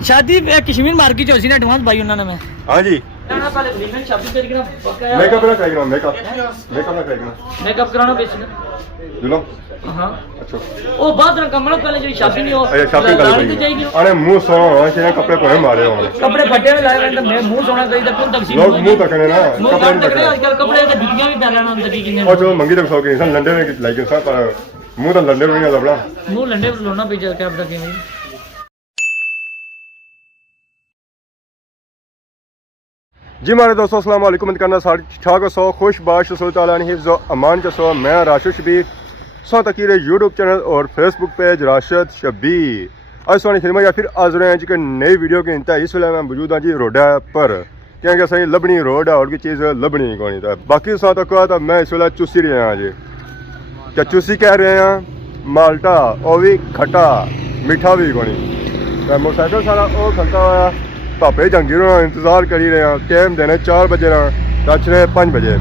शादी कश्मीर मार्केट होसी ना एडवांस भाई उन्होंने मैं हाँ जी ना पहले ब्लीन शादी तेरी ना पक्का मेकअप ना कराएगा मेकअप ना कराएगा मेकअप कराना बेचना दुल्हन हां अच्छा ओ बाद में कमरा पहले जो शादी नहीं हो अरे शॉपिंग कर अरे मुंह सोना होना चाहिए कपड़े पहने मारे हो कपड़े फटे में लाए तो मैं मुंह सोना चाहिए कौन तकसीम लोग मुंह तकने ना कपड़े तकने आजकल कपड़े के जुतियां भी पहनना अंदर की किन्ने और जो मंगी तक सो के इंसान लंडे में लाइक इंसान पर मुंह तो लंडे में नहीं लबड़ा मुंह लंडे पर लोना पे क्या पता क्यों जी हमारे दोस्तों अस्सलाम वालेकुम करना साढ़े ठाक सौ खुश बाश हिफ्ज़ अमान के सौ मैं राशिद शबीर सौ तकीर यूट्यूब चैनल और फेसबुक पेज राशिद शबीर आज सोनी फिल्म या फिर आज रहे हैं जी नई वीडियो के इंतहा इस वेले मैं मौजूद हाँ जी रोडा पर क्योंकि सही लभनी रोड है और की चीज़ लभनी कौन था बाकी सौ तक तो मैं इस वेले चूसी रहे हैं जी क्या चूसी कह रहे हैं माल्टा और भी खट्टा मीठा भी कोनी मोटरसाइकिल सारा वो खलता हुआ भापे जहांगीर इंतजार करी रहे हैं टाइम देने 4 बजे दस रहे 5 बजे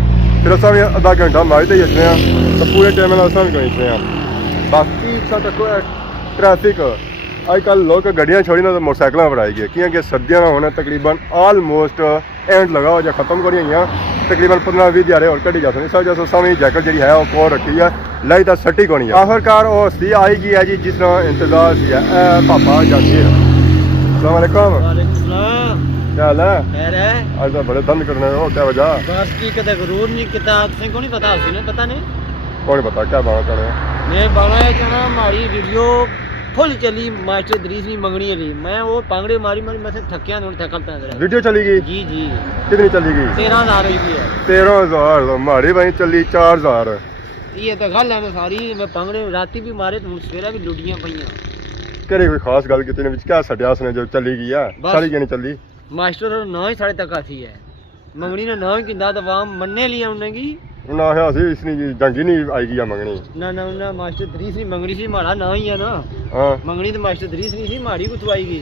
फिर असा भी आधा घंटा मारी तो इतने हैं तो पूरे टाइम में असा भी कोई इतने हैं बाकी तक ट्रैफिक अजकल लोग गड्डियां छोड़ी ना तो मोटरसाइकिल पर आई गए क्योंकि सर्दियां ना होना तकरीबन ऑलमोस्ट एंड लगा हो या खत्म करी हुई तकरीबन 15-20 दिहाड़े और कटी जा सकती सब जैसे सामी जैकेट जी है वो कोर रखी है लाई तो सट्टी को नहीं है आखिरकार वो सी आई गई है जी जिस तरह इंतजार सी है पापा जहांगीर क्या हाल है? खैर है आज तो बड़े दंड करने हो क्या वजह बस की कदे गुरूर नहीं किताब से को नहीं पता उसी पता नहीं कौन पता क्या बात कर रहे हैं मैं बाबा कहना हमारी वीडियो फुल चली मास्टर दरीस नहीं मंगनी वाली मैं वो पांगड़े मारी मैं से थकिया नहीं थकलता है वीडियो चली गई जी जी कितनी चली गई 13,000 हुई है 13,000 हमारी भाई चली 4,000 ये तो गल है सारी मैं पांगड़े राती भी मारे तो सवेरा भी लुटियां पईयां केरी कोई खास गल कितने विच क्या सटिया उसने जो चली गई है सारी क्यों नहीं चली मास्टर ना ही साढ़े तक आती है मंगनी ने ना ही किंदा तो वाम मनने लिया उन्हें ना है असि इसनी जंगी नहीं आएगी मंगनी ना ना ना मास्टर दरीस नहीं मंगनी सी माड़ा ना ही है ना हां मंगनी तो मास्टर दरीस नहीं सी माड़ी कुछ आएगी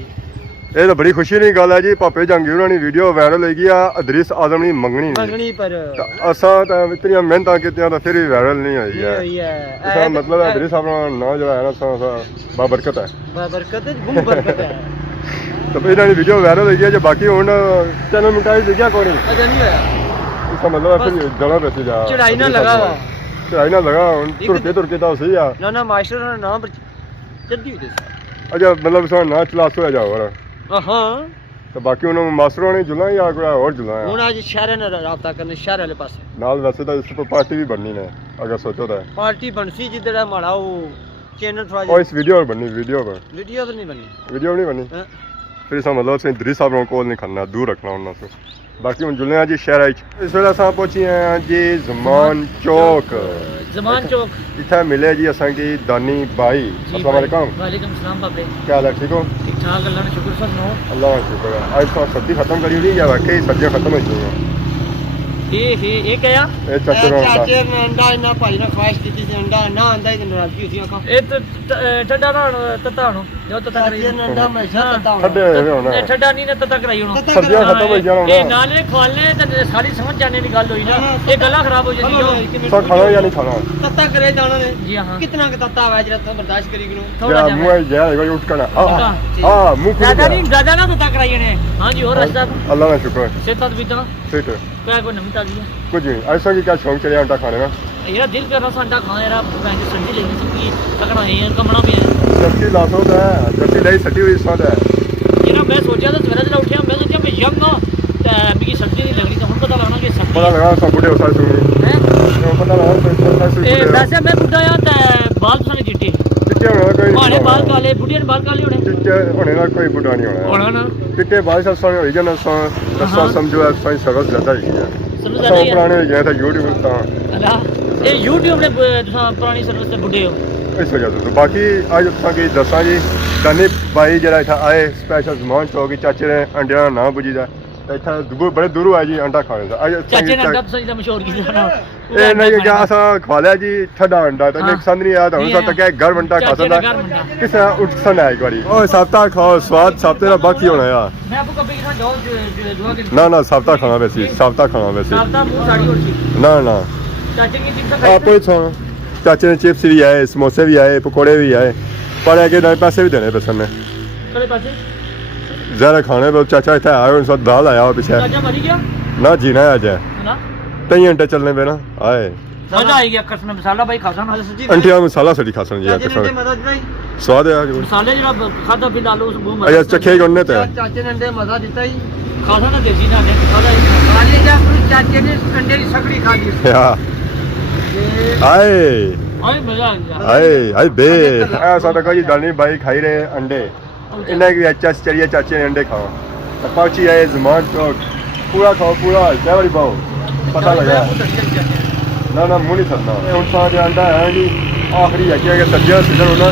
ये तो बड़ी खुशी नहीं गल है जी पापे जहांगीर ने वीडियो वायरल हो गई है अदरीस आजम ने मंगनी पर असा तो इतनी मेहनत की तो फिर भी वायरल नहीं हुई है इसका मतलब है अदरीस अपना नाम जो है ना बाबरकत है बाबरकत है तो इन्होंने वीडियो वायरल हो गया जो बाकी हुन चैनल मोनेटाइज हो गया कोई नहीं होया इसका मतलब है फिर जड़ा पैसे जा चढ़ाई ना लगा हुन तुरके तो सही है ना मास्टर ने नाम पर चढ़दी हुई अच्छा मतलब सो ना चला सो जाओ हां तो बाकी उन्होंने मास्टरों ने जुला या कोई और जुला है आज शहर ने राबता करने शहर वाले पास नाल वैसे तो इस पर पार्टी भी बननी है अगर सोचो तो पार्टी बनसी जिधर हमारा वो चैनल थोड़ा और इस वीडियो पर बननी वीडियो तो नहीं बनी फिर इसका मतलब से दरी साहब को नहीं करना दूर रखना उन्होंने से बाकी हम जुले हैं जी शहर इस वेले अस पहुंची हैं जी जमान चौक इतना मिले जी असा की दानी भाई अस्सलाम वालेकुम पापे क्या हाल है ठीक हो ठीक ठाक अल्लाह का शुक्र सब नो अल्लाह का शुक्र है आज तो सर्दी खत्म करी हुई या वाकई सर्दियां खत्म हो गई हैं ये क्या ए चाचे ने अंडा इना भाई ने ख्वाहिश की थी अंडा ना आंदा ही नाराजगी थी आखा ए तो ठड्डा ना तता नो जो तता कराई चाचे ने अंडा में तता ठड्डे होना ठड्डा नहीं ने तता कराई होना सर्दियां खत्म हो जाना ए नाले खवालने ते सारी समझ जाने की गल हुई ना ये गला खराब हो जाती है सब खाना या नहीं खाना तता करे जाना ने जी हां कितना का तता आवे जरा तो बर्दाश्त करी किनो थोड़ा जा मुंह जाए उठ करना हां मुंह ज्यादा ना तता कराई ने हां जी और रास्ता अल्लाह का शुक्र सेहत भी तो ठीक है क्या कोई नमी ताजी है कुछ नहीं ऐसा की क्या शौक चले अंडा खाने का यार दिल कर रहा था अंडा खाने यार मैं ठंडी लगी थी तकना है कमना भी है जर्सी लासो है जर्सी लाई सटी हुई स्वाद है ये ना मैं सोचा था सवेरे जब उठा मैं सोचा मैं यंग हूं ते मेरी सर्दी नहीं लग रही तो हुन पता लगना कि सर्दी पता लगा सब बुढ़े हो सुनी हैं पता लगा ए वैसे मैं बुढ़ा या ते बाल सुने चिट्टे होने कोई माने बाल काले बुढ़िया ने बाल काले होने चिट्टे होने का कोई बुढ़ा नहीं होना ना चिट्टे बाल सब सोने हो जाना सो समझो है सही सर्विस ज्यादा ही है सब पुराने हो गए थे यूट्यूब ता अल्लाह ये यूट्यूब ने पुरानी सर्विस से बुढ़े हो इस वजह से बाकी आज की दसा जी दानी भाई जरा इतना आए स्पेशल जमान चौक चाचे ने अंडे का नाम बुझी दा इतना बड़े दूर आए जी अंडा खाने से चाचे ने अंडा तो मशहूर किया ए नहीं क्या असा खा लिया जी ठंडा अंडा तो एक पसंद नहीं आया तो हम सब क्या गर्म अंडा खा सकता किस उठ सन है एक बारी ओए साफ्ता खाओ स्वाद साफ्ते का बाकी होना यार मैं आपको कभी ना ना साफ्ता खाना वैसे साफ्ता खाना वैसे साफ्ता मुंह साड़ी होती ना ना चाचे की चिप्स खाई चाचे ने चिप्स भी आए समोसे भी आए पकोड़े भी आए पर आगे नए पैसे भी देने पैसे ने कड़े पैसे ज़रा खाने पे चाचा इतना आए उनसे दाल आया पीछे चाचा मरी गया ना जीना है आज ना 3 घंटे चलने पे ना आए मजा आई गया कसम मसाला भाई खासा ना सच्ची अंटिया मसाला सड़ी खासन जी कसम स्वाद है आज मसाले जरा खाता भी डालो उस मुंह में अच्छा चखे करने ते चाचे ने अंडे मजा देता ही खासा ना देसी ना अंडे खाला खाली जा चाचे ने अंडे की सकड़ी खा ली आए आए मजा आ गया आए बे ऐसा तो जी दानी भाई खाई रहे अंडे इन्हें की अच्छा चलिए चाचे ने अंडे खाओ पाची आए जमान तो पूरा खाओ पूरा क्या बड़ी पाओ पता लगा ना ना मुँह नहीं थरना उन सारे अंडा है जी आखिरी है कि सब्जियां सीजन होना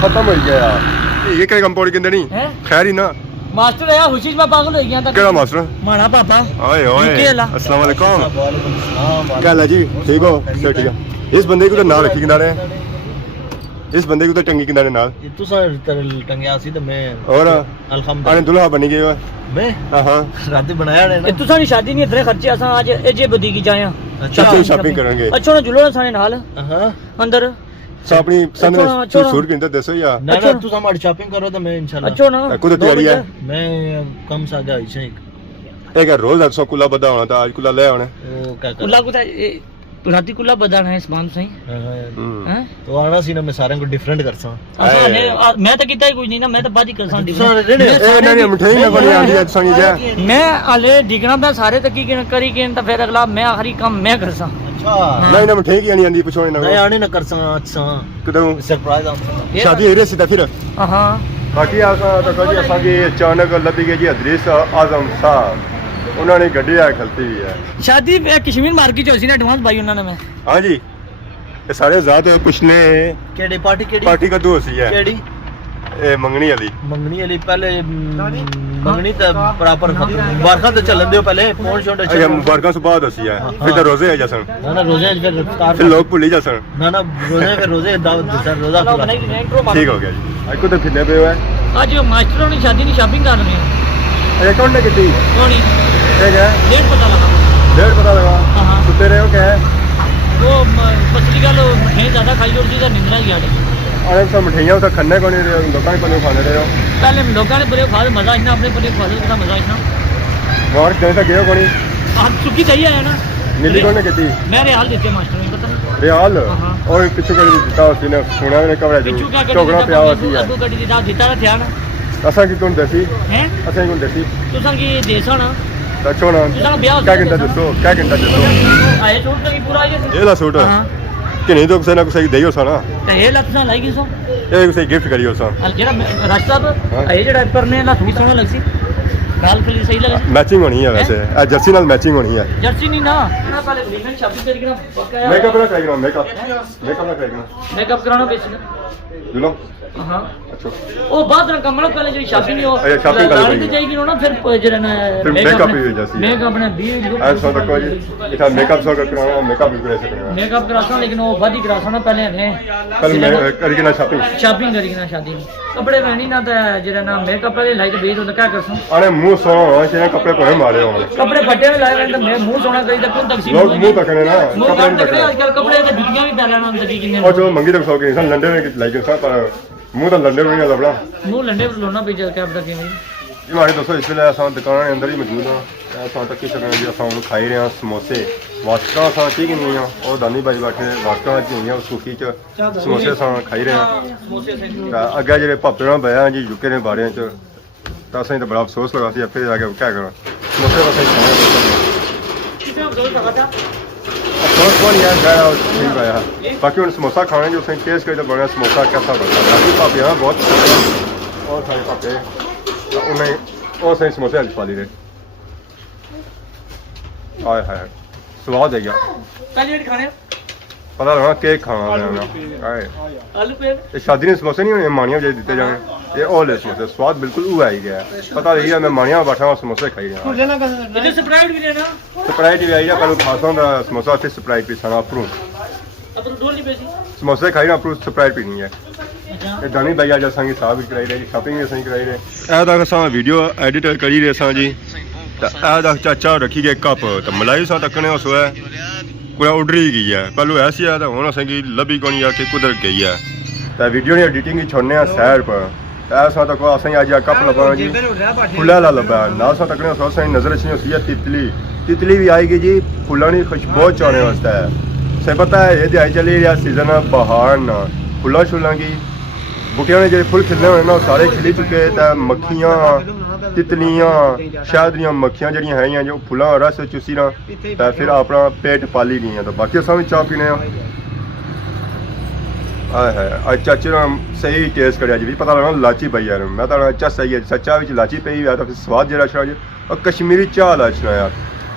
खत्म हो गया यार ये क्या कंपाउंड किंदे नहीं खैर ही ना मास्टर है हुशीज में पागल हो गया था केड़ा मास्टर माना पापा ओए ओए अस्सलाम वालेकुम क्या हाल है जी ठीक हो सब ठीक है इस बंदे को तो नाल रखी किनारे इस बंदे को तो टंगी किनारे नाल तू सर टंगिया सी तो मैं और अल्हम्दुलिल्लाह दुल्हा बनी गए मैं हां रात बनाया है ना तू सारी शादी नहीं इतने खर्चे असा आज एजे बदी की जाया अच्छा शॉपिंग करेंगे अच्छा ना जुलो सारे नाल हां अंदर अपनी सन सूट किंदा दसो या ना ना तू हमारी शॉपिंग करो तो मैं इंशाल्लाह अच्छा ना कुछ तैयारी है मैं कम सा गया इसे एक रोज 100 कुला बदा होना था आज कुला ले आने ओ क्या कर कुला को राती कुला बदाना है इस्मान सही हैं तो आना सी ना मैं सारे को डिफरेंट कर सा मैं तो किता ही कुछ नहीं ना मैं तो बादी कर सा ए नहीं मिठाई में बनी आंदी है सुनी जा मैं आले डिगना मैं सारे तक की करी के तो फिर अगला मैं आखिरी काम मैं कर सा नहीं ना मिठाई की आनी पिछों ना नहीं आने ना कर सा अच्छा कदों सरप्राइज आ शादी हो रही सी फिर हां बाकी आसा तो कजी असा की अचानक लभी गई जी अदरीस आजम साहब उन्होंने गड्डी आ खलती हुई है शादी कश्मीर मार्केट होसी ना एडवांस भाई उन्होंने मैं हां जी ये सारे जात पूछने केड़ी पार्टी का दोस्त है केड़ी ए मंगनी वाली पहले मंगनी तो प्रॉपर मुबारका तो चलन दियो पहले फोन शॉट अच्छा मुबारका से बाद होसी है फिर तो रोजे है जसन ना ना रोजे फिर इफ्तार फिर लोग भूल ही जसन ना ना रोजे दावत रोजा खुला ठीक हो गया जी आज को तो फिरने पे हुआ है आज मास्टरों ने शादी की शॉपिंग कर रहे हैं अरे कौन ने कितनी कौन ठीक है डेढ़ पता लगा हां सुते रहे हो क्या है वो पतली गल मिठाई ज्यादा खाई जोड़ दी निंद्रा ही आड़े अरे सब मिठाइयां तो खन्ने को नहीं रहे लोगों ने पने खाने रहे हो पहले लोगों ने बड़े खा मजा इतना अपने बड़े खा लो मजा इतना बाहर गए तो गए कोनी आप चुकी सही है ना मिली कौन ने कितनी मैं रियाल देते मास्टर ने पता रियाल और पीछे कर दिता होती ने सुना ने कवरा जो टोकरा पिया होती है अबू गड्डी दी दिता था ना असा की कौन दसी हैं असा कौन दसी तू संग की देसा ना अच्छा ना क्या घंटा दसो आए सूट तो पूरा ये ला सूट कि नहीं तो कुछ ना कुछ देइयो सा ना ते ये ला तुसा लाई किसो ये कुछ गिफ्ट करियो सा जेड़ा रास्ता ये जेड़ा करने ला थोड़ी सोना लगसी गाल फली सही लगे मैचिंग होनी है वैसे जर्सी नाल मैचिंग होनी है जर्सी नहीं ना ना पहले ब्लेजर शॉपिंग करके ना पक्का मेकअप ना करेगा मेकअप मेकअप कराना बेसिक दुलो हां अच्छा ओ बाद में कमरा पहले जो शॉपिंग नहीं हो शॉपिंग गाड़ी तो जाएगी ना फिर जेड़ा ना मेकअप ही हो जासी मेकअप ने 20 लुक ऐसा तो कोई इतना मेकअप सो कराना मेकअप भी करे सकते मेकअप करासा लेकिन वो बड़ी करासा ना पहले ने कल मैं करके ना शॉपिंग करी ना शादी कपड़े वहनी ना तो जेड़ा ना मेकअप वाले लाइट बेस होता क्या करसो अरे मुंह सोना है कपड़े कोई मारे हो कपड़े फटे में लाए तो मैं मुंह सोना करी तो कौन तक लोग मुंह तकने ना कपड़े तकने आजकल कपड़े के जुतियां भी पहले ना तकी किन्ने और जो मंगी तक सो के इंसान लंडे में लाइक सा पर मुंह तो लंडे में नहीं लबड़ा मुंह लंडे पर लोना पे चल के अब तक ये ये मारे दोस्तों इसलिए असा दुकान के अंदर ही मौजूद हां ऐसा तक किसी तरह जी असा खाई रहे हैं समोसे वास्का सा ठीक नहीं है और दानी भाई बैठे वास्का जी हुई है सूखी च समोसे सा खाई रहे हैं समोसे से अगे जेडे पापे बया जी यूके ने बारे च तो असें तो बड़ा अफसोस लगा सी फिर आगे क्या करा समोसे बस कितना अफसोस लगा था अफसोस कौन यार गया ठीक आया बाकी उन समोसा खाने जो सही टेस्ट करके बना समोसा कैसा बनता है बाकी पापे बहुत और सारे पापे उन्हें और सही समोसे आज पा ली रहे आए हाय स्वाद है क्या पहली बार खाने पता लगा केक खाना मैंने आए आलू पे ये शादी में समोसे नहीं होने मानिया जो दिते जाने ये और ले समोसे स्वाद बिल्कुल वो आई गया पता लगी मैं मानिया बैठा हूँ समोसे खाई रहा हूँ इधर स्प्राइट भी लेना स्प्राइट भी आई है पर खासा का समोसा फिर स्प्राइट भी सारा अप्रूव अब तो डोल नहीं बेसी समोसे खाई ना अप्रूव स्प्राइट भी नहीं है ये दानी भैया जैसा कि साहब भी कराई रहे शॉपिंग भी सही कराई रहे तक असां वीडियो एडिट करी रहे असां जी तो चाचा रखी गए कप तो मलाई सा तकने उस पूरा उडरी गई है पहलू ऐसी है तो हूँ असें लभी कौन या कि कुदरत गई है तो वीडियो की एडिटिंग ही छोड़ने सैर पर ऐसा तो को असाई आज कप लबा जी फुला ला लबा ना सा तकने सो असाई नजर अच्छी होती है तितली भी आएगी जी फुलानी खुशबू चाने वास्ते है से पता है ये दिहाई चली रहा सीजन बहार ना फुला शुला की बुटियां ने जो फुल खिलने होने ना सारे खिली चुके तो मक्खियां तितलियां शहद दियां मक्खियां जड़ियां हैं जो फुला रस चुसी ना तो फिर अपना पेट पाली गई तो बाकी असा भी चाह पीने है आज चाचे ने सही टेस्ट करिया जी पता लगा लाची पई यार मैं तो अच्छा सही है सच्चा भी लाची पई है तो फिर स्वाद जरा अच्छा और कश्मीरी चाह लाचना यार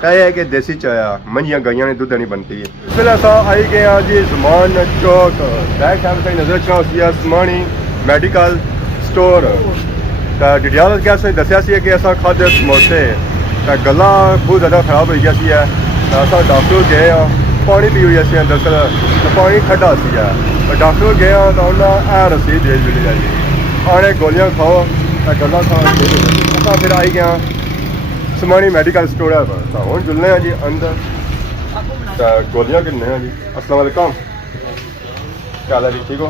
है कि देसी चाह मंझियां गाइयां ने दूध नहीं बनती है फिर ऐसा आई गया जी ज़मान चौक बैक कैमरे से नजर अच्छा होती है समानी मेडिकल स्टोर डडियाल क्या सही दसिया सी कि असा खाधे समोसे गला बहुत ज़्यादा खराब हो गया सी है असा डॉक्टर गए पानी पी हुई असी दरअसल पानी खड्डा सी है डॉक्टर गए तो उन्हें ए रसीद दे दी जाएगी आने गोलियां खाओ गला खाओ असा फिर आई गया समानी मेडिकल स्टोर है तो हम जुलने हैं जी अंदर तो गोलियां किन्ने हैं जी अस्सलाम वालेकुम क्या हाल है जी ठीक हो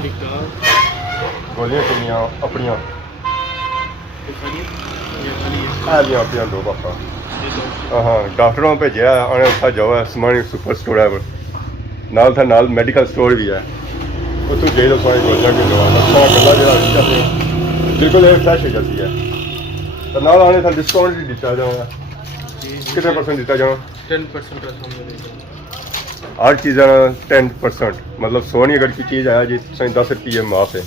गोलियां किन्नियां अपनियां अपनियां दो पापा हाँ डॉक्टरों भेजा आने उत्था जाओ है समानी सुपर स्टोर है नाल था नाल मेडिकल स्टोर भी है उत्थों गए तो सारी गोलियां किन्नो अच्छा गला जरा बिल्कुल फ्रैश हो जाती है तो नाल आने था डिस्काउंट भी दिता जाऊँगा कितने परसेंट दिता जाओ 10% हर चीज़ 10% मतलब सोनी अगर की चीज़ आया जी 10 रुपये माफ है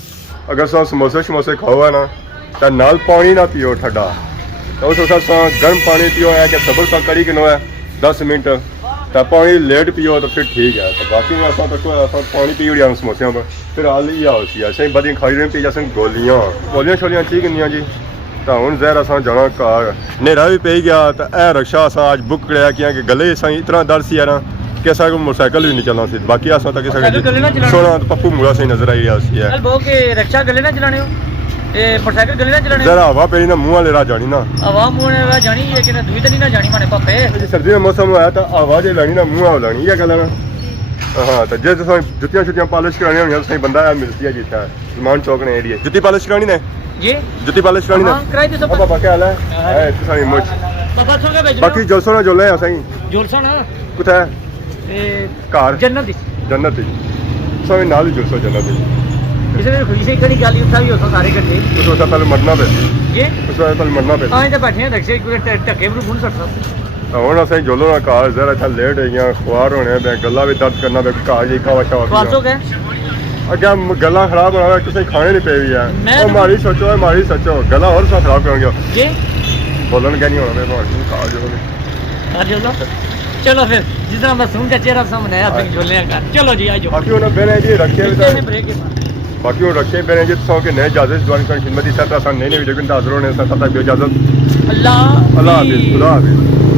अगर सो समोसे शमोसे खाओ है ना तो नाल पानी ना पियो ठंडा तो उस गर्म पानी पियो है कि सबर सा करी किनो है 10 मिनट तो पानी लेट पियो तो फिर ठीक है तो बाकी में ऐसा तो पानी पी रहा समोसिया पर फिर हाल ही होती है सही बदी खाई रही पी जैसे गोलियां शोलियां ठीक नहीं जी तो हूँ जहर असा जाना घर नेरा भी पी गया तो यह रक्षा असा अज बुक कराया किया कि गले सही इतना दर्द सी है ना कि असा को मोटरसाइकिल भी नहीं चलना सी बाकी असा तक सोना पप्पू मुड़ा सही नजर आई रहा सी है रक्षा गले ना चलाने मोटरसाइकिल गले ना चलाने जरा हवा पेरी ना मुँह वाले राह जानी ना हवा मुँह वाले जानी है कि दूई तो नहीं ना जानी माने पापे सर्दी का मौसम आया तो हवा जो लानी ना मुँह वाल लानी है गल ना हाँ तो जे जुतियां शुतियां पॉलिश करानी होनी सही बंदा मिलती है जितना ज़मान चौक ने एरिया जुत्ती पॉलिश करानी ने जी जुत्ती पॉलिश करानी ने कराई दे सब पापा क्या हाल है सारी मुझ पापा सो के बाकी जोसो ना जोले हैं सही जोलसा ना कुछ है कार जन्नत जन्नत सो नाल जोसो जन्नत इसने खुशी से कड़ी गाली उठा भी होता सारे इकट्ठे उस वक्त पहले मरना पे ये उस वक्त पहले मरना पे आए तो बैठे हैं रक्षे पूरे टक्के पर घूम सकता हूँ असें जोलो ना कार जरा अच्छा लेट है खुआर होने पे गला भी दर्द करना पे कार जी कावा शावा अगर गला खराब होना है किसी खाने नहीं पे भी है हमारी सोचो गला और सा खराब करेंगे बोलन क्या नहीं होना मेरे कार जो चलो फिर जितना मासूम का चेहरा सामने आया तक झोले का चलो जी आ जाओ बाकी उन्हें बेने जी रखे बाकी वो रखे बेने जी सौ के नए इजाजत जुआन कर खिदमत इस तरह नई वीडियो के हाजिर होने से तब तक इजाजत अल्लाह हाफिज़ खुदा हाफिज़